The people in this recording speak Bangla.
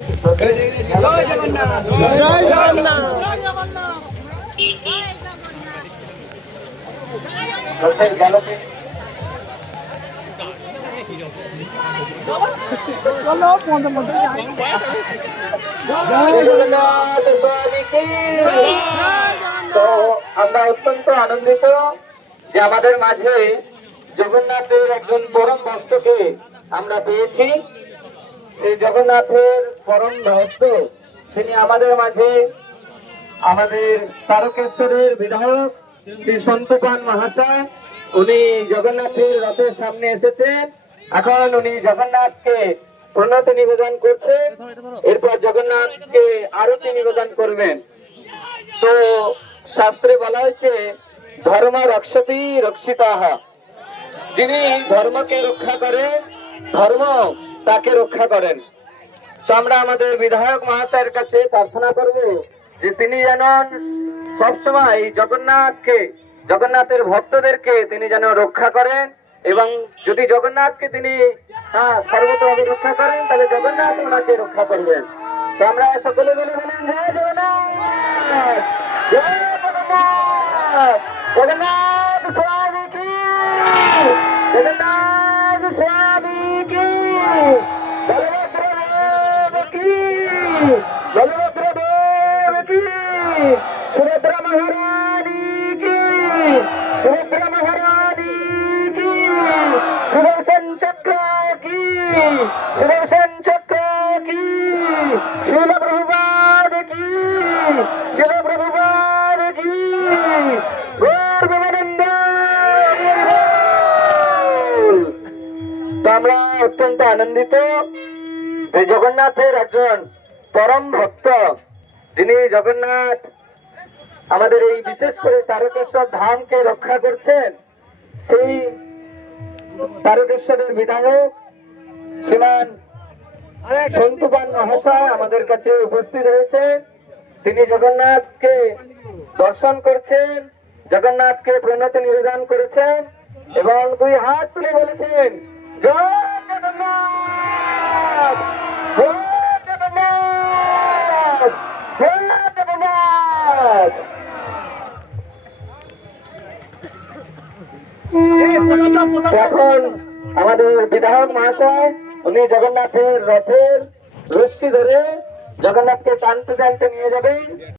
জয় জগন্নাথ জয় জগন্নাথ তো আমরা অত্যন্ত আনন্দিত যে আমাদের মাঝে জগন্নাথের একজন পরম ভক্তকে আমরা পেয়েছি। সেই জগন্নাথের পরম ভক্ত তিনি আমাদের মাঝে আমাদের তারকেশ্বরের বিধায়ক শ্রী সন্তপান মহাশয়। উনি জগন্নাথের রথের সামনে এসেছেন। এখন উনি জগন্নাথকে প্রণতি নিবেদন করছেন, এরপর জগন্নাথকে আরতি নিবেদন করবেন। তো শাস্ত্রে বলা হয়েছে ধর্ম রক্ষতি রক্ষিতাহ, যিনি ধর্মকে রক্ষা করেন ধর্ম তাকে রক্ষা করেন। তো আমরা আমাদের বিধায়ক মহাশয়ের কাছে প্রার্থনা করব যে তিনি যেন সবসময় জগন্নাথের ভক্তদেরকে তিনি যেন রক্ষা করেন, এবং যদি জগন্নাথকে তিনি সর্বতভাবে রক্ষা করেন তাহলে জগন্নাথ ওনাকে রক্ষা করবেন। তো আমরা সকলে মিলে বলুন জয় জগন্নাথ, জয় জগন্নাথ, জগন্নাথ স্বামী কি, জগন্নাথ স্বামী কি, বলভদ্র দেব কি, বলভদ্র দেব কি, সুভদ্রা মহারানী কি, সুভদ্রা মহারানী কি, সুদর্শন চক্র কি, সুদর্শন চক্র কি, শিল প্রভুপাদ কি, শিল প্রভুপাদ কি, গৌর গোবিন্দ। তো আমরা অত্যন্ত আনন্দিত যে জগন্নাথের একজন পরম ভক্ত, যিনি জগন্নাথ আমাদের এই বিশেষ করে তারকেশ্বর ধামকে রক্ষা করছেন, সেই তারকেশ্বরের বিধায়ক শ্রীমান সন্তপান মহাশয় আমাদের কাছে উপস্থিত হয়েছেন। তিনি জগন্নাথকে দর্শন করছেন, জগন্নাথকে প্রণতি নিবেদন করেছেন এবং দুই হাত তুলে বলেছেন জয় জগন্নাথ, জয় জগন্নাথ, জয় জগন্নাথ। এখন আমাদের বিধায়ক মহাশয় উনি জগন্নাথের রথের রশ্মি ধরে জগন্নাথকে টানতে টানতে নিয়ে যাবেন।